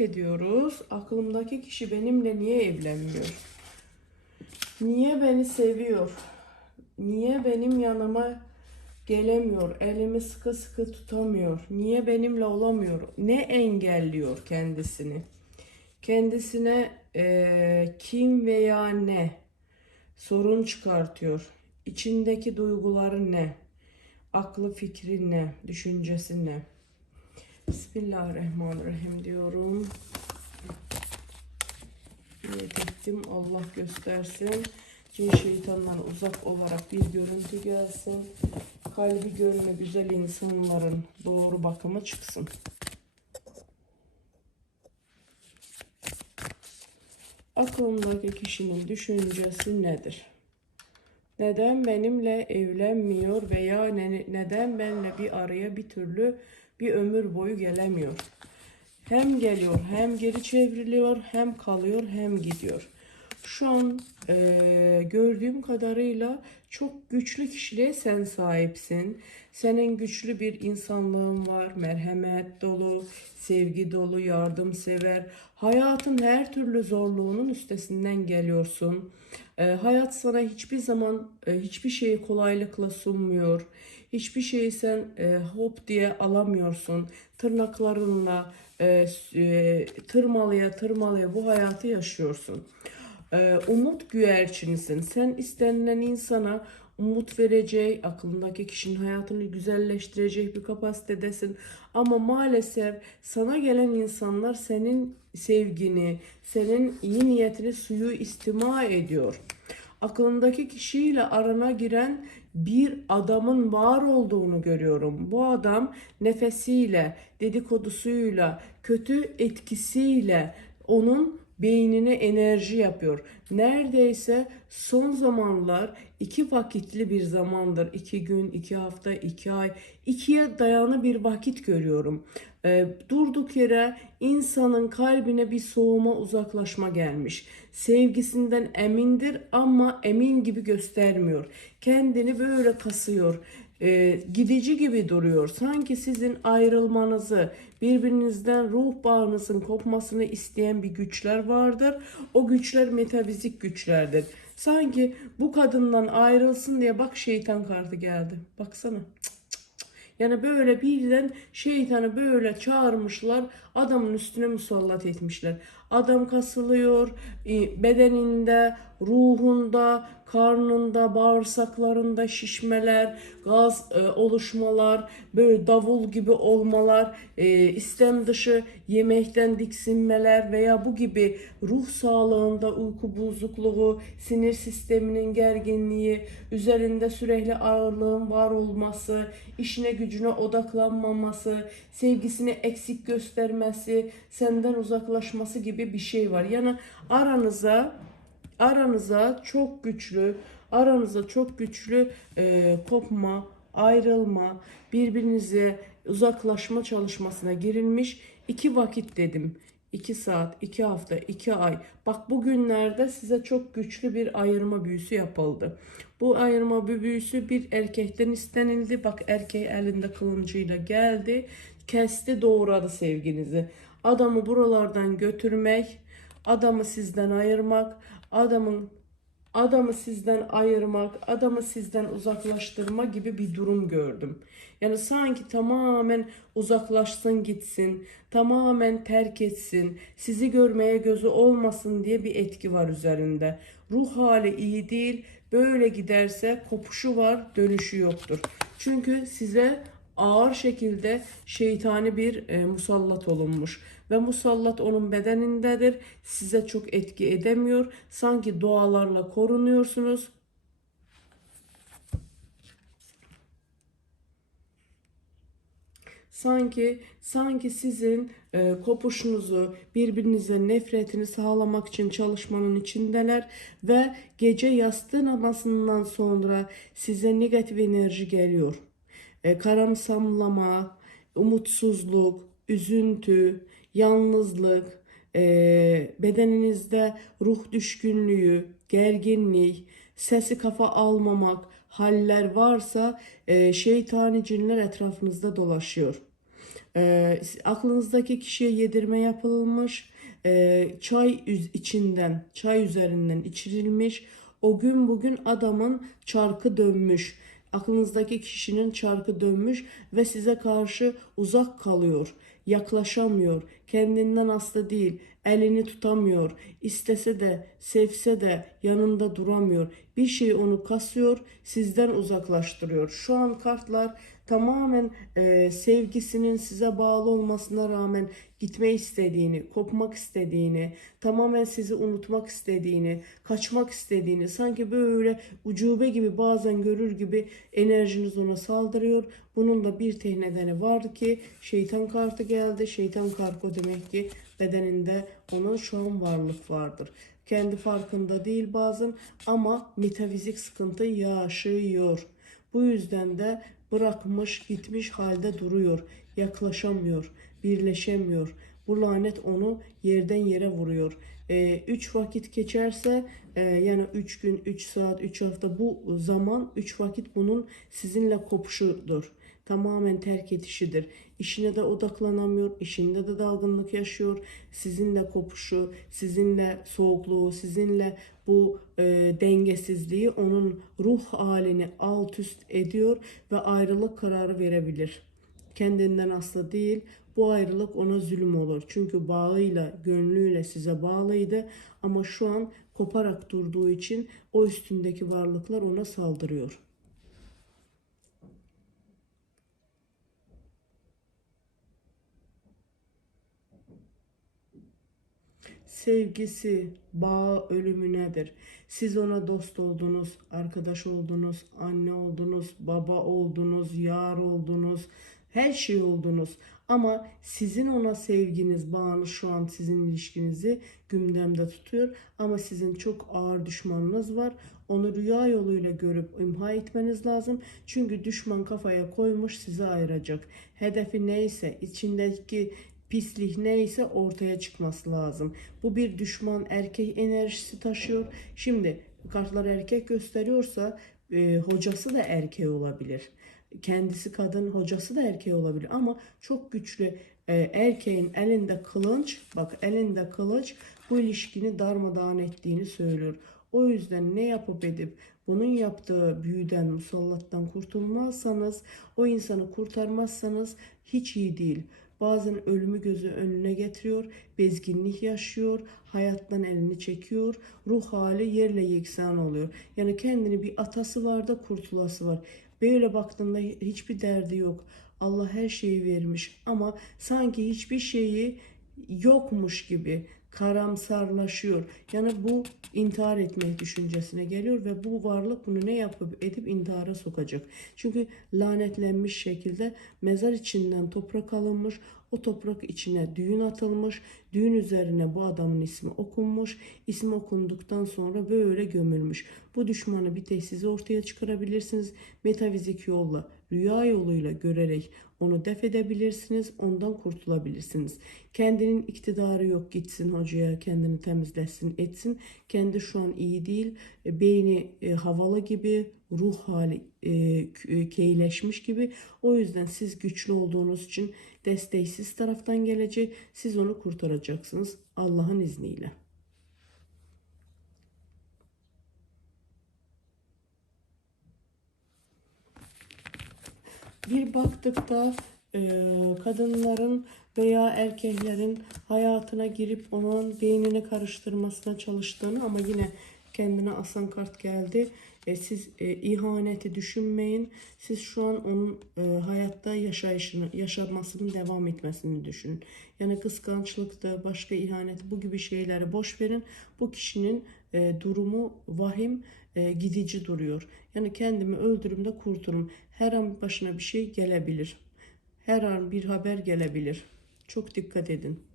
ediyoruz. Aklımdaki kişi benimle niye evlenmiyor? Niye beni seviyor? Niye benim yanıma gelemiyor? Elimi sıkı sıkı tutamıyor. Niye benimle olamıyor? Ne engelliyor kendisini? Kendisine eee, kim veya ne sorun çıkartıyor? İçindeki duyguları ne? Aklı fikri ne? Düşüncesi ne? Bismillahirrahmanirrahim diyorum. Ettim. Allah göstersin. Cin şeytandan uzak olarak bir görüntü gelsin. Kalbi gönlü güzel insanların doğru bakımı çıksın. Aklımdaki kişinin düşüncesi nedir? Neden benimle evlenmiyor veya ne- neden benimle bir araya bir türlü bir ömür boyu gelemiyor? Hem geliyor hem geri çevriliyor hem kalıyor hem gidiyor. Şu an eee, gördüğüm kadarıyla çok güçlü kişiliğe sen sahipsin. Senin güçlü bir insanlığın var, merhamet dolu, sevgi dolu, yardımsever. Hayatın her türlü zorluğunun üstesinden geliyorsun. Eee, hayat sana hiçbir zaman e, hiçbir şeyi kolaylıkla sunmuyor. Hiçbir şeyi sen e, hop diye alamıyorsun. Tırnaklarınla e, e, tırmalaya tırmalaya bu hayatı yaşıyorsun. E, umut güvercinisin. Sen istenilen insana umut verecek, aklındaki kişinin hayatını güzelleştirecek bir kapasitedesin. Ama maalesef sana gelen insanlar senin sevgini, senin iyi niyetini suyu istima ediyor aklındaki kişiyle arana giren bir adamın var olduğunu görüyorum. Bu adam nefesiyle, dedikodusuyla, kötü etkisiyle onun beynine enerji yapıyor. Neredeyse son zamanlar iki vakitli bir zamandır. iki gün, iki hafta, iki ay, ikiye dayanı bir vakit görüyorum. Ee, durduk yere insanın kalbine bir soğuma, uzaklaşma gelmiş. Sevgisinden emindir ama emin gibi göstermiyor. Kendini böyle kasıyor. Ee, gidici gibi duruyor. Sanki sizin ayrılmanızı, birbirinizden ruh bağınızın kopmasını isteyen bir güçler vardır. O güçler metafizik güçlerdir. Sanki bu kadından ayrılsın diye bak şeytan kartı geldi. Baksana. Yani böyle birden şeytanı böyle çağırmışlar, adamın üstüne musallat etmişler. Adam kasılıyor, e, bedeninde, ruhunda, karnında, bağırsaklarında şişmeler, gaz e, oluşmalar, böyle davul gibi olmalar, e, istem dışı yemekten diksinmeler veya bu gibi ruh sağlığında uyku bozukluğu, sinir sisteminin gerginliği, üzerinde sürekli ağırlığın var olması, işine gücüne odaklanmaması, sevgisini eksik göstermesi, senden uzaklaşması gibi bir şey var. Yani aranıza aranıza çok güçlü, aranıza çok güçlü e, kopma, ayrılma, birbirinize uzaklaşma çalışmasına girilmiş iki vakit dedim. İki saat, iki hafta, iki ay. Bak bugünlerde size çok güçlü bir ayırma büyüsü yapıldı. Bu ayırma büyüsü bir erkekten istenildi. Bak erkeği elinde kılıncıyla geldi. Kesti doğradı sevginizi. Adamı buralardan götürmek, adamı sizden ayırmak, adamın adamı sizden ayırmak, adamı sizden uzaklaştırma gibi bir durum gördüm. Yani sanki tamamen uzaklaşsın gitsin, tamamen terk etsin, sizi görmeye gözü olmasın diye bir etki var üzerinde. Ruh hali iyi değil, böyle giderse kopuşu var, dönüşü yoktur. Çünkü size ağır şekilde şeytani bir e, musallat olunmuş ve musallat onun bedenindedir. Size çok etki edemiyor. Sanki dualarla korunuyorsunuz. Sanki sanki sizin e, kopuşunuzu, birbirinize nefretini sağlamak için çalışmanın içindeler ve gece yastığı namazından sonra size negatif enerji geliyor e, karamsamlama, umutsuzluk, üzüntü, yalnızlık, e, bedeninizde ruh düşkünlüğü, gerginlik, sesi kafa almamak, haller varsa e, şeytani cinler etrafınızda dolaşıyor. aklınızdaki kişiye yedirme yapılmış, çay içinden, çay üzerinden içirilmiş. O gün bugün adamın çarkı dönmüş. Aklınızdaki kişinin çarkı dönmüş ve size karşı uzak kalıyor, yaklaşamıyor, kendinden hasta değil, elini tutamıyor, istese de, sevse de yanında duramıyor. Bir şey onu kasıyor, sizden uzaklaştırıyor. Şu an kartlar tamamen e, sevgisinin size bağlı olmasına rağmen gitme istediğini, kopmak istediğini, tamamen sizi unutmak istediğini, kaçmak istediğini, sanki böyle ucube gibi bazen görür gibi enerjiniz ona saldırıyor. Bunun da bir tek nedeni var ki şeytan kartı geldi. Şeytan kartı demek ki bedeninde onun şu an varlık vardır. Kendi farkında değil bazen ama metafizik sıkıntı yaşıyor. Bu yüzden de bırakmış gitmiş halde duruyor. Yaklaşamıyor, birleşemiyor. Bu lanet onu yerden yere vuruyor. 3 vakit geçerse e, yani 3 gün, 3 saat, 3 hafta bu zaman 3 vakit bunun sizinle kopuşudur. Tamamen terk etişidir. İşine de odaklanamıyor, işinde de dalgınlık yaşıyor. Sizinle kopuşu, sizinle soğukluğu, sizinle bu e, dengesizliği onun ruh halini alt üst ediyor ve ayrılık kararı verebilir. Kendinden asla değil, bu ayrılık ona zulüm olur. Çünkü bağıyla, gönlüyle size bağlıydı ama şu an koparak durduğu için o üstündeki varlıklar ona saldırıyor. Sevgisi, bağı ölümünedir. Siz ona dost oldunuz, arkadaş oldunuz, anne oldunuz, baba oldunuz, yar oldunuz, her şey oldunuz. Ama sizin ona sevginiz, bağınız şu an sizin ilişkinizi gündemde tutuyor. Ama sizin çok ağır düşmanınız var. Onu rüya yoluyla görüp imha etmeniz lazım. Çünkü düşman kafaya koymuş sizi ayıracak. Hedefi neyse, içindeki pislik neyse ortaya çıkması lazım. Bu bir düşman erkek enerjisi taşıyor. Şimdi kartlar erkek gösteriyorsa e, hocası da erkeği olabilir. Kendisi kadın, hocası da erkeği olabilir ama çok güçlü e, erkeğin elinde kılınç, bak elinde kılıç bu ilişkini darmadağın ettiğini söylüyor. O yüzden ne yapıp edip bunun yaptığı büyüden, musallattan kurtulmazsanız, o insanı kurtarmazsanız hiç iyi değil. Bazen ölümü gözü önüne getiriyor, bezginlik yaşıyor, hayattan elini çekiyor, ruh hali yerle yeksan oluyor. Yani kendini bir atası var da kurtulası var. Böyle baktığında hiçbir derdi yok. Allah her şeyi vermiş ama sanki hiçbir şeyi yokmuş gibi karamsarlaşıyor. Yani bu intihar etmek düşüncesine geliyor ve bu varlık bunu ne yapıp edip intihara sokacak. Çünkü lanetlenmiş şekilde mezar içinden toprak alınmış, o toprak içine düğün atılmış, düğün üzerine bu adamın ismi okunmuş, ismi okunduktan sonra böyle gömülmüş. Bu düşmanı bir tek siz ortaya çıkarabilirsiniz. Metafizik yolla, rüya yoluyla görerek onu def edebilirsiniz, ondan kurtulabilirsiniz. Kendinin iktidarı yok gitsin hocaya kendini temizlesin etsin. Kendi şu an iyi değil. E, beyni e, havalı gibi, ruh hali e, e, keyleşmiş gibi. O yüzden siz güçlü olduğunuz için desteksiz taraftan gelecek. Siz onu kurtaracaksınız Allah'ın izniyle. Bir baktık da e, kadınların veya erkeklerin hayatına girip onun beynini karıştırmasına çalıştığını ama yine kendine asan kart geldi. E, siz e, ihaneti düşünmeyin. Siz şu an onun e, hayatta yaşayışını, yaşamasının devam etmesini düşünün. Yani kıskançlıkta, başka ihanet bu gibi şeyleri boş verin. Bu kişinin e, durumu vahim, e, gidici duruyor. Yani kendimi öldürüm de kurtulurum. Her an başına bir şey gelebilir. Her an bir haber gelebilir. Çok dikkat edin.